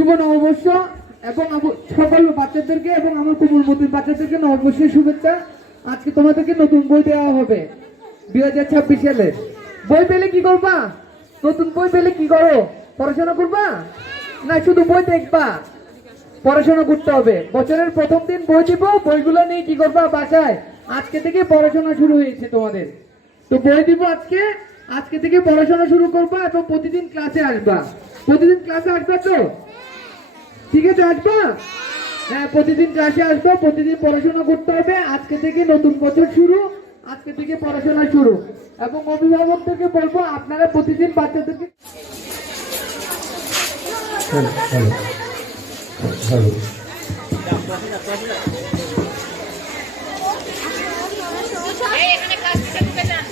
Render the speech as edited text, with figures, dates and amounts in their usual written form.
শুভ নববর্ষ এবং সকল বাচ্চাদেরকে এবং আমার কোমলমতির বাচ্চাদেরকে নববর্ষের শুভেচ্ছা। আজকে তোমাদেরকে নতুন বই দেওয়া হবে 2026 সালে। বই পেলে কি করবা? নতুন বই পেলে কি করো? পড়াশোনা করবা না শুধু বই দেখবা? পড়াশোনা করতে হবে। বছরের প্রথম দিন বই দিব, বইগুলো নিয়ে কি করবা বাসায়? আজকে থেকে পড়াশোনা শুরু হয়েছে তোমাদের, তো বই দিব আজকে। আজকে থেকে পড়াশোনা শুরু করবা এবং প্রতিদিন ক্লাসে আসবা। প্রতিদিন ক্লাসে আসবা তো? ঠিক আছে, আসবা? হ্যাঁ, প্রতিদিন ক্লাসে আসবা, প্রতিদিন পড়াশোনা করতে হবে। আজকে থেকে নতুন বছর শুরু, আজকে থেকে পড়াশোনা শুরু। এবং অভিভাবকদেরকে বলবো আপনারা প্রতিদিন বাচ্চাদেরকে এখানে কাজ করতে যান।